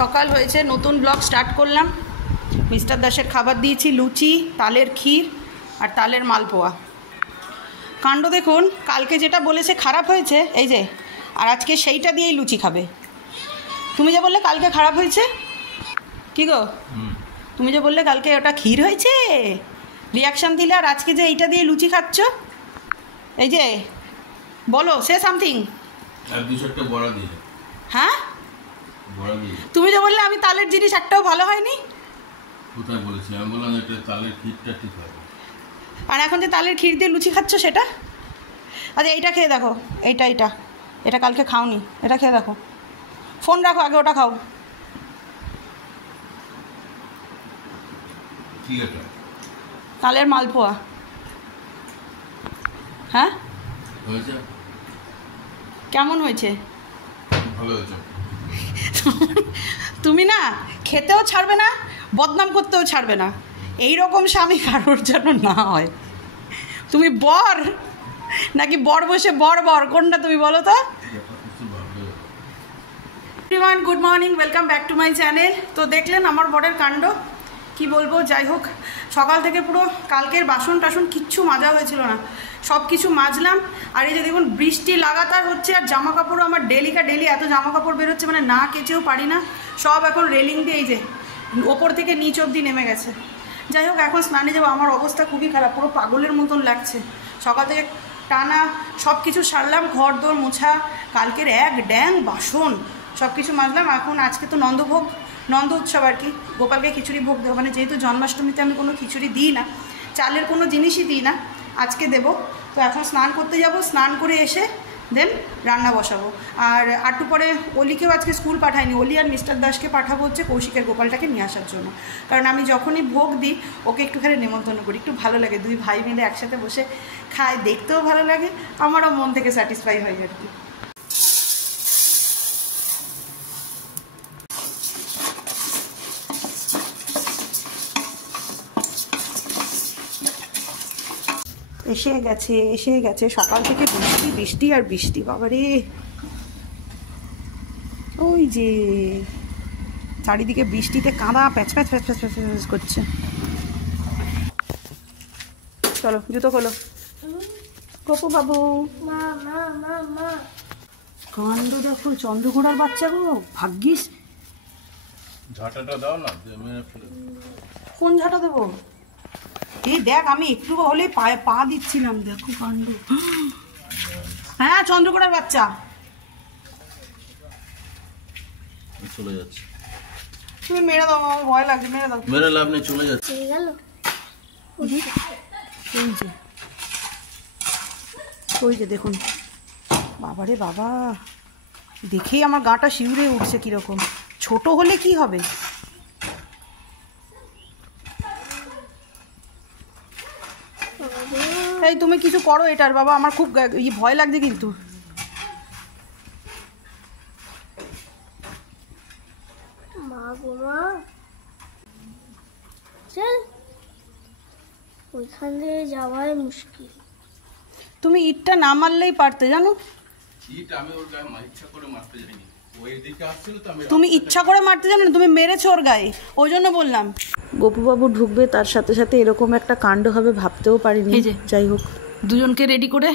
সকাল হয়েছে, নতুন ব্লগ স্টার্ট করলাম। মিস্টার দাসের খাবার দিয়েছি লুচি, তালের ক্ষীর আর তালের মালপোয়া। কাণ্ড দেখুন, কালকে যেটা বলেছে খারাপ হয়েছে এই যে, আর আজকে সেইটা দিয়েই লুচি খাবে। তুমি যে বললে কালকে খারাপ হয়েছে, কি গো তুমি যে বললে কালকে ওটা ক্ষীর হয়েছে, রিয়াকশান দিলে, আর আজকে যে এইটা দিয়ে লুচি খাচ্ছ, এই যে বলো, সে সামথিং। হ্যাঁ, তুমি যে বললে আমি তালের জিনিস একটাও ভালো হয়নি, কোথায় বলেছি? আমি বললাম এটা তালের ক্ষীরটা ঠিক হবে। আর এখন যে তালের ক্ষীর দিয়ে লুচি খাচ্ছ সেটা। আচ্ছা এইটা খেয়ে দেখো, এইটা এটা এটা কালকে খাওনি, এটা খেয়ে দেখো। ফোন রাখো, আগে ওটা খাও। ঠিক আছে, তালের মালপোয়া। হ্যাঁ, হয়েছে? কেমন হয়েছে? ভালো হয়েছে। তুমি না খেতেও ছাড়বে না, বদনাম করতেও ছাড়বে না। এই রকম স্বামী কারোর জন্য না হয়। তুমি বর নাকি বর বসে বর বর, কোনটা তুমি বলো তো? Everyone, good morning, welcome back to my channel. তো দেখলেন আমার বরের কাণ্ড, কি বলবো। যাই হোক, সকাল থেকে পুরো কালকের বাসন টাসন কিচ্ছু মাজা হয়েছিল না, সব কিছু মাজলাম। আর এই যে দেখুন, বৃষ্টি লাগাতার হচ্ছে, আর জামা কাপড়ও আমার ডেলি এত জামা কাপড় বেরোচ্ছে, মানে না কেচেও পারি না। সব এখন রেলিং দিয়ে এই যে ওপর থেকে নিচ অবধি নেমে গেছে। যাই হোক, এখন স্নানে যাবো। আমার অবস্থা খুবই খারাপ, পুরো পাগলের মতন লাগছে। সকাল থেকে টানা সব কিছু সারলাম, ঘর দোর মোছা, কালকের এক ড্যাং বাসন সব কিছু মাজলাম। এখন আজকে তো নন্দ উৎসব আর কি, গোপালকে খিচুড়ি ভোগ দেবো। মানে যেহেতু জন্মাষ্টমীতে আমি কোনো খিচুড়ি দিই না, চালের কোনো জিনিসই দিই না, আজকে দেবো। তো এখন স্নান করতে যাব, স্নান করে এসে দেন রান্না বসাবো। আর একটু পরে অলিকেও আজকে স্কুল পাঠাইনি, অলি আর মিস্টার দাসকে পাঠাবো হচ্ছে কৌশিকের গোপালটাকে নিয়ে আসার জন্য। কারণ আমি যখনই ভোগ দিই ওকে একটুখানি নেমন্তন্ন করি, একটু ভালো লাগে, দুই ভাই মিলে একসাথে বসে খায়, দেখতেও ভালো লাগে, আমারও মন থেকে স্যাটিসফাই হয় আর কি। এসে গেছে সকাল থেকে বৃষ্টি আর বৃষ্টি, বাবারে। ওই যে চারিদিকে বৃষ্টিতে কাদা প্যাচ প্যাচ প্যাচ প্যাচ প্যাচ প্যাচ করছে। চলো জুতো খোলো, গপু বাবু। কাণ্ড দেখো, চন্দ্রঘোড়ার বাচ্চা গো, ভাগ্যিস। ঝাঁটাটা দাও না। কোন ঝাঁটা দেবো? এই দেখ, আমি একটু হলে পায়ে পা দিচ্ছিলাম, দেখো কাণ্ড। হ্যাঁ, চন্দ্রকোড়ার বাচ্চা চলে যাচ্ছে। তুমি মেরে দাও, আমার ভয় লাগছে, মেরে দাও। মেরে লাভ নেই, চলে যাচ্ছে। ওই যে দেখুন, বাবারে বাবা, দেখেই আমার গাটা শিউরে উঠছে কিরকম। ছোট হলে কি হবে? এই তুমি কিছু করো এটার, বাবা আমার খুব ভয় লাগছে কিন্তু। ওইখান থেকে যাওয়াই মুশকিল। তুমি ইটটা না মারলেই পারতে, জানো। তুমি ইচ্ছা করে মারতে জানো না, তুমি মেরেছো ওর গায়ে, ওই জন্য বললাম। গপুবাবু ঢুকবে, তার সাথে সাথে এরকম একটা কাণ্ড হবে ভাবতেও পারিনি। যাই হোক, দুজনকে রেডি করে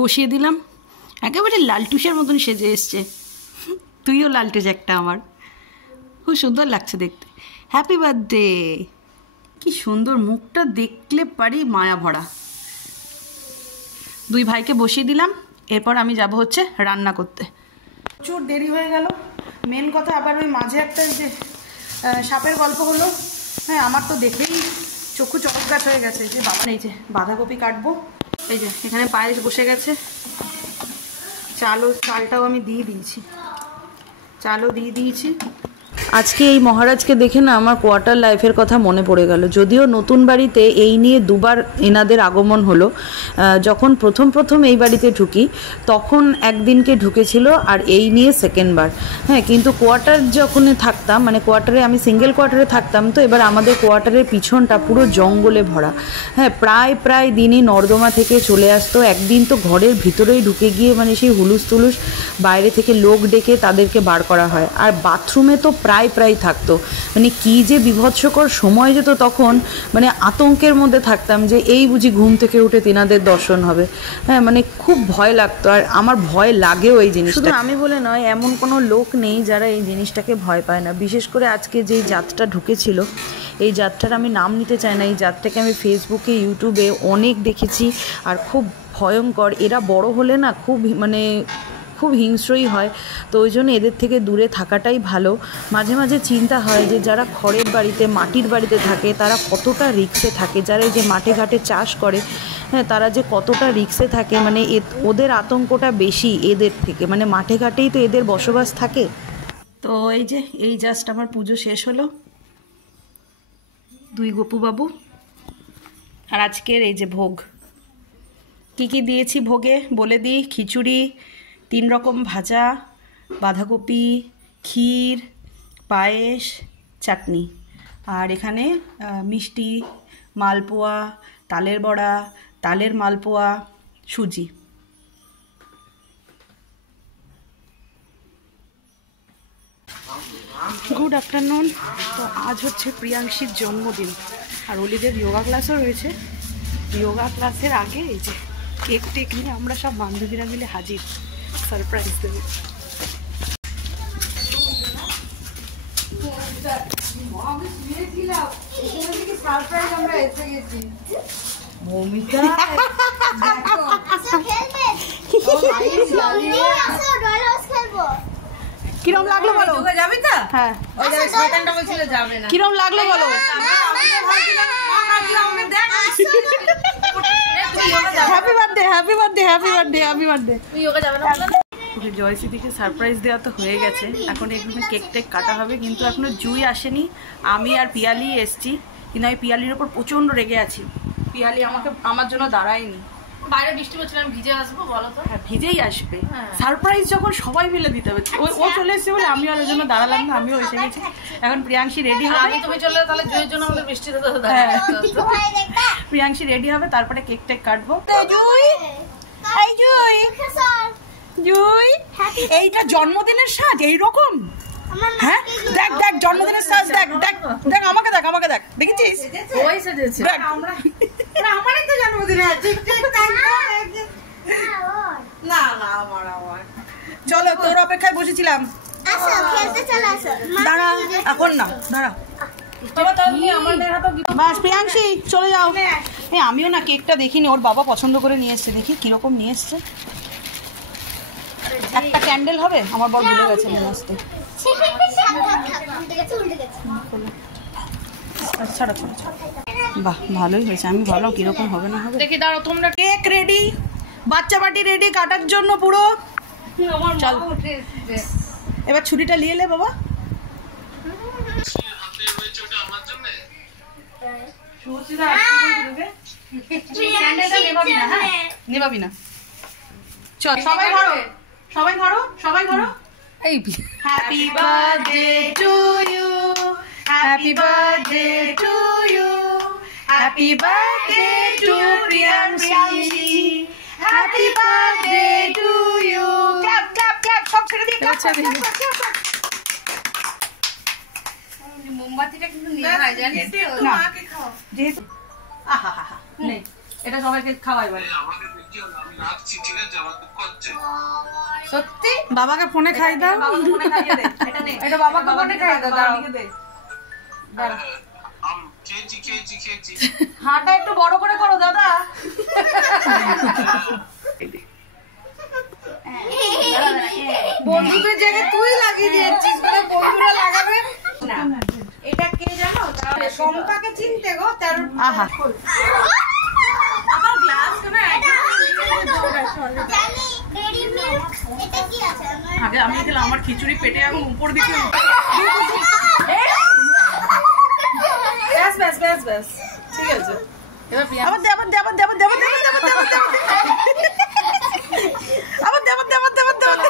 বসিয়ে দিলাম, একেবারে লালটুসের মতন সেজে এসছে। তুইও লালটুস একটা, আমার খুব সুন্দর লাগছে দেখতে। Happy birthday. কি সুন্দর, মুখটা দেখলে পারি মায়া ভরা। দুই ভাইকে বসিয়ে দিলাম, এরপর আমি যাব হচ্ছে রান্না করতে। প্রচুর দেরি হয়ে গেল। মেন কথা, আবার ওই মাঝে একটা যে সাপের গল্প হলো। হ্যাঁ, আমার তো দেখেই চক্ষু চমৎকার হয়ে গেছে। যে বাবা, এই যে বাঁধাকপি কাটবো, এই যে এখানে পায়েস বসে গেছে, চালটাও আমি দিয়ে দিয়েছি। আজকে এই মহারাজকে দেখে না আমার কোয়ার্টার লাইফের কথা মনে পড়ে গেল। যদিও নতুন বাড়িতে এই নিয়ে দুবার এনাদের আগমন হলো। যখন প্রথম এই বাড়িতে ঢুকি তখন একদিনকে ঢুকেছিল, আর এই নিয়ে সেকেন্ডবার। হ্যাঁ, কিন্তু কোয়ার্টার যখন থাকতাম, মানে কোয়ার্টারে আমি সিঙ্গেল কোয়ার্টারে থাকতাম, তো এবার আমাদের কোয়ার্টারের পিছনটা পুরো জঙ্গলে ভরা। হ্যাঁ, প্রায় দিনই নর্দমা থেকে চলে আসতো। একদিন তো ঘরের ভিতরেই ঢুকে গিয়ে মানে সেই হুলুস তুলুস, বাইরে থেকে লোক ডেকে তাদেরকে বার করা হয়। আর বাথরুমে তো প্রায় প্রায় থাকতো। মানে কী যে বিভৎসকর সময় যেত তখন, মানে আতঙ্কের মধ্যে থাকতাম যে এই বুঝি ঘুম থেকে উঠে তিনাদের দর্শন হবে। হ্যাঁ, মানে খুব ভয় লাগতো, আর আমার ভয় লাগেও এই জিনিসটা। শুধু আমি বলে নয়, এমন কোনো লোক নেই যারা এই জিনিসটাকে ভয় পায় না। বিশেষ করে আজকে যেই জাতটা ঢুকেছিল, এই জাতটার আমি নাম নিতে চাই না, এই জাতটাকে আমি ফেসবুকে ইউটিউবে অনেক দেখেছি, আর খুব ভয়ঙ্কর। এরা বড় হলে না খুব হিংস্রই হয়। তো ওই জন্য এদের থেকে দূরে থাকাটাই ভালো। মাঝে মাঝে চিন্তা হয় যে যারা খড়ের বাড়িতে, মাটির বাড়িতে থাকে, তারা কতটা রিক্সে থাকে। যারা এই যে মাঠে ঘাটে চাষ করে, হ্যাঁ, তারা যে কতটা রিক্সে থাকে, মানে ওদের আতঙ্কটা বেশি এদের থেকে। মানে মাঠে ঘাটেই তো এদের বসবাস থাকে। তো এই জাস্ট আমার পুজো শেষ হলো, 2 গপু বাবু। আর আজকের এই যে ভোগ, কি দিয়েছি ভোগে বলে দিই। খিচুড়ি, 3 রকম ভাজা, বাঁধাকপি, ক্ষীর, পায়েস, চাটনি, আর এখানে মিষ্টি, মালপোয়া, তালের বড়া, তালের মালপোয়া, সুজি। Good afternoon. তো আজ হচ্ছে প্রিয়াংশীর জন্মদিন, আর অলিদের যোগা ক্লাসও রয়েছে। যোগা ক্লাসের আগে এই যে কেক টেক নিয়ে আমরা সব বান্ধবীরা মিলে হাজির, সারপ্রাইজ দেবো। কিরম লাগলো বলো? যাবি তো? হ্যাঁ, কিরম লাগলো বলো? Happy birthday, happy birthday, happy birthday, happy birthday. জয়সিদিকে সারপ্রাইজ দেওয়া তো হয়ে গেছে, এখন এখানে কেক টেক কাটা হবে, কিন্তু এখনো জুই আসেনি। আমি আর পিয়ালি এসছি, কিন্তু আমি পিয়ালির ওপর প্রচন্ড রেগে আছি। পিয়ালি আমার জন্য দাঁড়ায়নি। বাইরে বৃষ্টি পড়ছিল, আমি ভিজে আসবো বলো তো? হ্যাঁ, ভিজেই আসবে। সারপ্রাইজ যখন সবাই মিলে দিতে হবে। ও চলে এসেছে বলে আমি আর ওর জন্য দাঁড়ালাম না, আমিও এসে গেছি। এখন প্রিয়াংশী রেডি হবে। আমি তুমি চলে তাহলে জয়ের জন্য আমাদের বৃষ্টিতে তো প্রিয়াংশী রেডি হবে, তারপরে কেক টেক কাটবো। জুই, এই জুই, জুই, এইটা জন্মদিনের সাজ এইরকম? হ্যাঁ, দেখ দেখ জন্মদিনের সাজ, দেখ দেখ দেখ, আমাকে দেখ, আমাকে দেখ, দেখেছিস? ওই সাজেছে। আমারই তো জন্মদিন আছে। না না, আমার চলো, তোর অপেক্ষায় বসেছিলাম। দাঁড়া, এখন না, দাঁড়া। বাস প্রিয়াংশী চলে যাও। হ্যাঁ, আমিও না কেকটা দেখিনি, ওর বাবা পছন্দ করে নিয়ে এসছে, দেখি কিরকম নিয়ে এসছে। একটা ক্যান্ডেল হবে, আমার বর ভুলে গেছে নিয়ে আসতে। ছাড়া ছাড়া ছাড়া, বাহ ভালোই হয়েছে। আমি ভাবলাম কিরকম হবে না হবে। দেখি দাঁড়াও তোমরা। কেক রেডি, বাচ্চা পার্টি রেডি কাটার জন্য পুরো। চল এবার ছুরিটা নিয়ে লে বাবা। নেবাবি না, চল সবাই ধরো, সবাই ধরো, সবাই ধরো। এই happy birthday to you, happy birthday to you, happy birthday to Priyanshi, happy birthday to you. Clap clap clap, সব ছেড়ে দিয়ে ক্ল্যাপ ক্ল্যাপ। মোমবাতিটা কিন্তু নিয়ে হয় জানিস তো? না, যেহেতু আহা হা হা, নে এটা সবাইকে খাওয়াই বলে। সত্যি বাবাকে ফোনে খাই দাও, এটা বাবাকে ফোনে খাই দাও, দাও দে। হাঁটা একটু বড় করে করো দাদা। বন্ধুদের জায়গায় তুই লাগিয়ে দিয়েছিস, বন্ধুরা লাগাবে না। এটা কে জানো? শম্পাকে চিনতে গো, তার আহা আমার গ্লাস না আগে আমি গেলাম, আমার খিচুড়ি পেটে এখন উপর দিকে। ব্যাস ব্যাস ব্যাস ব্যাস, ঠিক আছে। আবার দে, আবার দে, আবার দে, আবার দে, আবার দে, আবার দে, আবার দে, আবার দে, আবার দে, আবার দে, আবার দে, আবার দে, আবার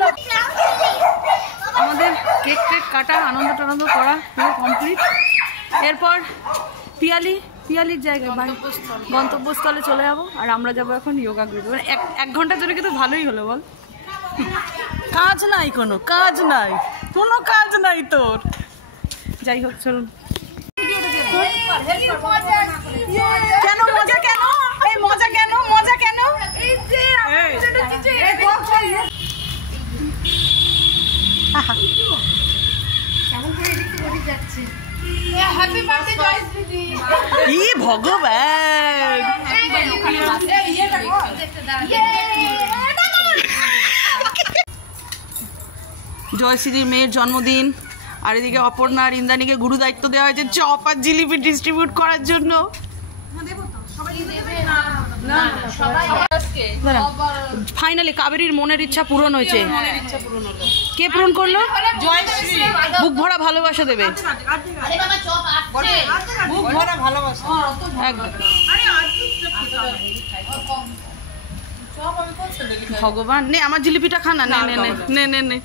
দে। আমাদের কেক টেক কাটা, আনন্দ টানন্দ করা পুরো কমপ্লিট। এরপর পিয়ালির জায়গায় গন্তব্যস্থলে চলে যাবো, আর আমরা যাবো এখন যোগা করতে। মানে 1 ঘন্টার জন্য কিন্তু ভালোই হলো বল, কাজ নাই, কোনো কাজ নাই। কোনো কাজ নাই তোর। যাই হোক চলুন। কেন মজা কেন? এই মজা কেন? মজা কেন? ই ভগবান, জয়শ্রীর মেয়ের জন্মদিন, আর এদিকে অপর্ণা আর ইন্দ্রাণীকে গুরু দায়িত্ব দেওয়া হয়েছে চপ আর জিলিপি ডিস্ট্রিবিউট করার জন্য। ফাইনালি কাবেরীর মনের ইচ্ছা পূরণ হয়েছে। কে পূরণ করলো? জয়শ্রী। বুক ভরা ভালোবাসা দেবে। বুক ভরা ভালোবাসা একদম। ভগবান, নে আমার জিলিপিটা খা না। নে নে নে নে নে নে।